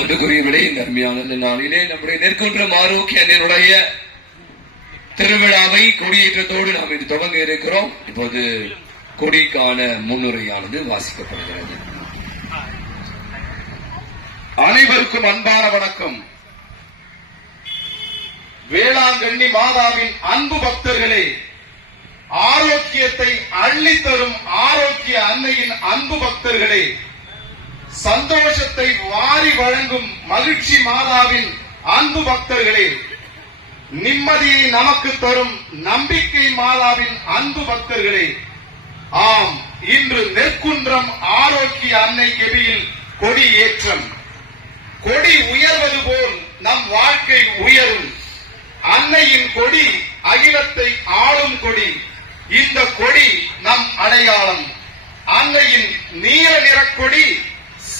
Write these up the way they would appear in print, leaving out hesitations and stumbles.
அன்புக்குரியவர்களே, இந்த அருமையான நாளிலே நம்முடைய நெற்குன்றம் ஆரோக்கிய அன்னையினுடைய திருவிழாவை கொடியேற்றத்தோடு நாம் இது தொடங்க இருக்கிறோம். இப்போது கொடிக்கான முன்னுரையானது வாசிக்கப்படுகிறது. அனைவருக்கும் அன்பான வணக்கம். வேளாங்கண்ணி மாதாவின் அன்பு பக்தர்களே, ஆரோக்கியத்தை அள்ளித்தரும் ஆரோக்கிய அன்னையின் அன்பு பக்தர்களே, சந்தோஷத்தை வாரி வழங்கும் மகிழ்ச்சி மாதாவின் அன்பு பக்தர்களே, நிம்மதியை நமக்கு தரும் நம்பிக்கை மாதாவின் அன்பு பக்தர்களே, ஆம், இன்று நெற்குன்றம் ஆரோக்கிய அன்னை கெபியில் கொடி ஏற்றம். கொடி உயர்வது போல் நம் வாழ்க்கை உயரும். அன்னையின் கொடி அகிலத்தை ஆளும் கொடி. இந்த கொடி நம் அடையாளம். அன்னையின் நீல நிறக்கொடி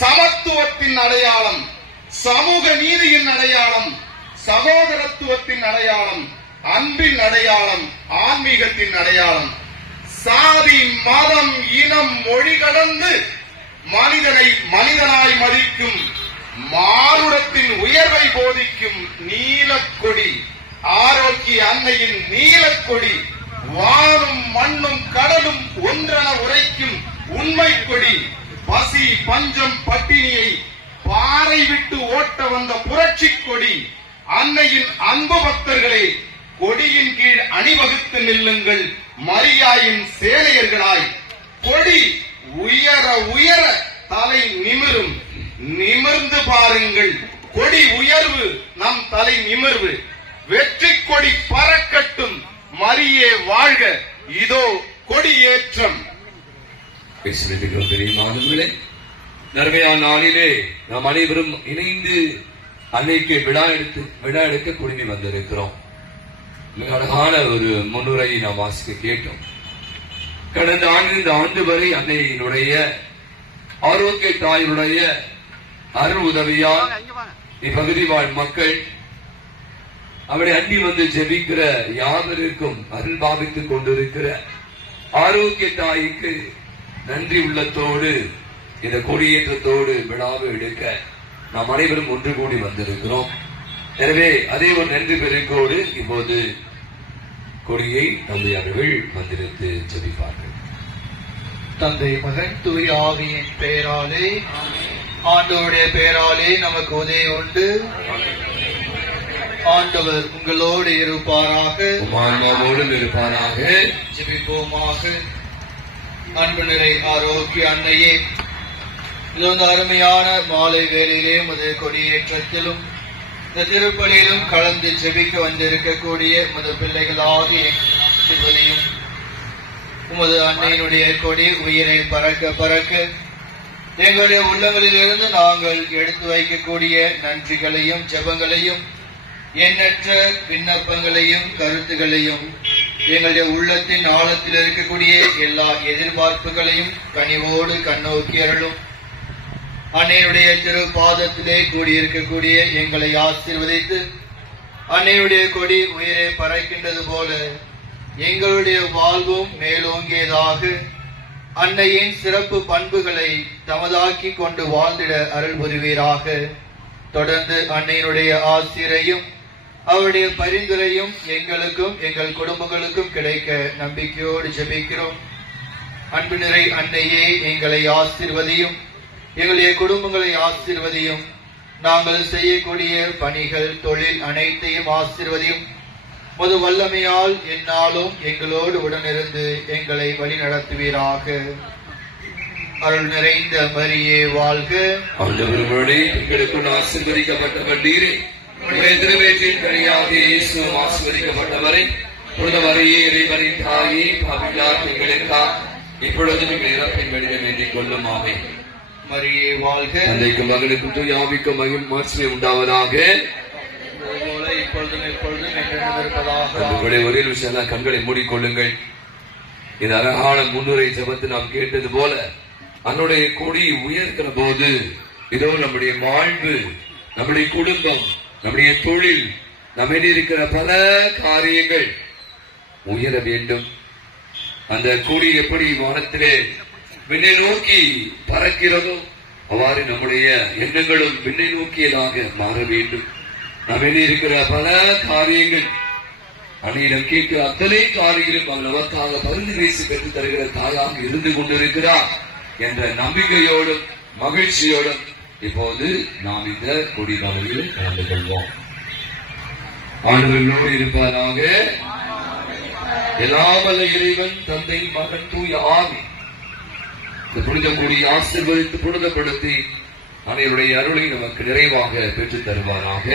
சமத்துவத்தின் அடையாளம், சமூக நீதியின் அடையாளம், சகோதரத்துவத்தின் அடையாளம், அன்பின் அடையாளம், ஆன்மீகத்தின் அடையாளம். சாதி, மதம், இனம், மொழி கடந்து மனிதனை மனிதனாய் மதிக்கும் மானுடத்தின் உயர்வை போதிக்கும் நீலக்கொடி, ஆரோக்கிய அன்னையின் நீலக்கொடி. வானும் மண்ணும் கடலும் ஒன்றென உரைக்கும் உண்மை கொடி. பசி, பஞ்சம், பட்டினியை பாறை விட்டு ஓட்ட வந்த புரட்சி கொடி. அன்னையின் அன்பு பக்தர்களே, கொடியின் கீழ் அணிவகுத்து நில்லுங்கள் மரியாயின் சேனையர்களாய். கொடி உயர உயர தலை நிமிரும். நிமிர்ந்து பாருங்கள், கொடி உயர்வு நம் தலை நிமிர்வு. வெற்றி கொடி பறக்கட்டும், மரியே வாழ்க. இதோ கொடியேற்றம். நர்மையான நாளிலே நாம் அனைவரும் இணைந்து அன்னைக்கு விழா எடுக்க குழுமி வந்திருக்கிறோம். மிக அழகான ஒரு முன்னுரையை நாம் வாசிக்க கேட்டோம். கடந்த ஆண்டு இந்த ஆண்டு வரை அன்னையினுடைய ஆரோக்கிய தாயினுடைய அருள் உதவியால் இப்பகுதி வாழ் மக்கள் அவரை அண்டி வந்து ஜெபிக்கிற யாவருக்கும் அருள் பாவித்துக் கொண்டிருக்கிற ஆரோக்கிய தாய்க்கு நன்றி உள்ளத்தோடு இந்த கொடியேற்றத்தோடு விழாவை எடுக்க நாம் அனைவரும் ஒன்று கூடி வந்திருக்கிறோம். எனவே அதே ஒரு நன்றி பெருக்கோடு இப்போது கொடியை தந்தையார்கள் மந்திரத்து ஜெபிப்பார்கள். தந்தை, மகன், தூய ஆவியின் பெயராலே, ஆண்டவருடைய பெயராலே நமக்கு உதவி உண்டு. ஆண்டவர் உங்களோடு இருப்பாராக, இருப்பாராக. ஜெபிப்போமாக. அன்பு நிறை ஆரோக்கிய அன்னையே, இது வந்து அருமையான மாலை வேளையிலே உமது கொடியேற்றத்திலும் இந்த திருப்பலியிலும் கலந்து ஜெபிக்க வந்திருக்கக்கூடிய உமது பிள்ளைகளாகிய திருவதியும் உமது அன்னையினுடைய கொடி உயிரை பறக்க பறக்க எங்களுடைய உள்ளங்களிலிருந்து நாங்கள் எடுத்து வைக்கக்கூடிய நன்றிகளையும் ஜெபங்களையும் எண்ணற்ற விண்ணப்பங்களையும் கருத்துகளையும் எங்களுடைய உள்ளத்தின் ஆழத்தில் இருக்கக்கூடிய எல்லா எதிர்பார்ப்புகளையும் கனிவோடு கண்ணோக்கி அருளும். அன்னையுடைய திரு பாதத்திலே கூடியிருக்கக்கூடிய எங்களை ஆசீர்வதித்து அன்னையுடைய கொடி உயிரை பறக்கின்றது போல எங்களுடைய வாழ்வும் மேலோங்கியதாக அன்னையின் சிறப்பு பண்புகளை தமதாக்கி கொண்டு வாழ்ந்திட அருள் புரிவீராக. தொடர்ந்து அன்னையினுடைய ஆசிரியையும் அவருடைய பரிந்துரையும் எங்களுக்கும் எங்கள் குடும்பங்களுக்கும் கிடைக்க நம்பிக்கையோடு ஜெபிக்கிறோம். அன்பு நிறை அன்னையே, எங்களை ஆசீர்வதியும், எங்களுடைய குடும்பங்களை ஆசீர்வதியும். நாங்கள் செய்யக்கூடிய பணிகள், தொழில் அனைத்தையும் ஆசீர்வதியும். முது வல்லமையால் என்னாலும் எங்களோடு உடனிருந்து எங்களை வழி நடத்துவீராக. அருள் நிறைந்த மரியே வாழ்க. எங்களுக்கு ஆசீர்வதிக்கப்பட்டவர் நீரே. உடைய திருவேற்றின் கனியாக இயேசு ஆசீர்வதிக்கப்பட்டவரை புனிதவரையே இறைவனின் தாயே பாவிகளார் எங்களுக்கா இப்பொழுதும் எங்கள் இறப்பின் வெளியே வேண்டிக் கொள்ளும் ஆமென். மரியே வாழ்க. தந்தைக்கும் மகனுக்கும் தூய ஆவிக்கும் மகிமை உண்டாவதாக. இப்பொழுதும் எப்பொழுதும் என்றென்றும் இருப்பதாக. உங்களுடைய ஒரே விஷயம் கண்களை மூடிக்கொள்ளுங்கள். இந்த அழகான முன்னுரை ஜெபத்தை நாம் கேட்டது போல அதனுடைய கொடி உயர்கிற போது இதோ நம்முடைய வாழ்வு, நம்முடைய குடும்பம், நம்முடைய தொழில், நம்மில் இருக்கிற பல காரியங்கள் உயர வேண்டும். அந்த கொடி எப்படி வானத்திலே விண்ணை நோக்கி பறக்கிறதோ அவ்வாறு நம்முடைய எண்ணங்களும் விண்ணை நோக்கியதாக மாற வேண்டும். நம்மில் இருக்கிற பல காரியங்கள் அன்னையிடம் கேட்கிற அத்தனை காரியங்களும் அவள் அவருக்காக பரிந்து பேசி பெற்றுத் தருகிற தாயாக இருந்து கொண்டிருக்கிறார் என்ற நம்பிக்கையோடும் மகிழ்ச்சியோடும் இப்போது நாம் இந்த கொடி கவலையில் கலந்து கொள்வோம். ஆண்டவர்களோடு இருப்பதாக. எல்லாம் வல்ல இறைவன் தந்தை மகன் தூய ஆவி இந்த புனித கூடிய ஆசீர்வதித்து புனிதப்படுத்தி அனைவருடைய அருளை நமக்கு நிறைவாக பெற்றுத் தருவாராக.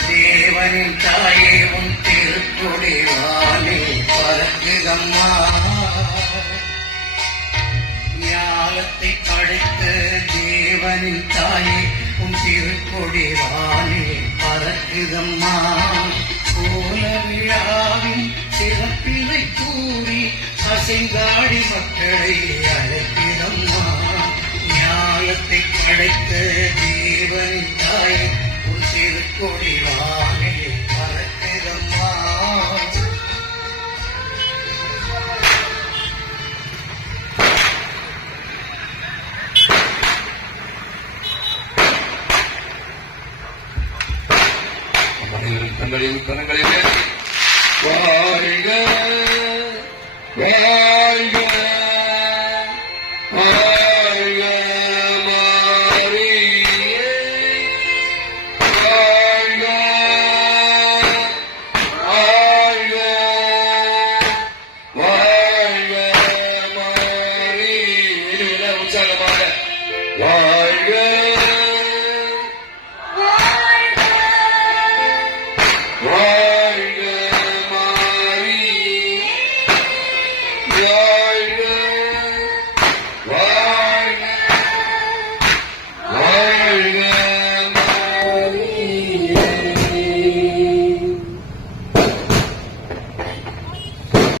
தேவனின் தாயே உன் திருக்கொடி வானே பறக்குதம்மா. ஞானத்தை படைத்த தேவனின் தாயே உன் திருக்கொடி வானே பறக்குதம்மா. கோல விழாவின் சிறப்பினை கூறி அசைந்தாடி மக்களை அழைக்கிறம்மா. ஞானத்தை படைத்த தேவனின் தாயே உன் திருக்கொடி வானே பறக்குதம்மா. தங்களின் கரங்களை வாழ்க வாழ்க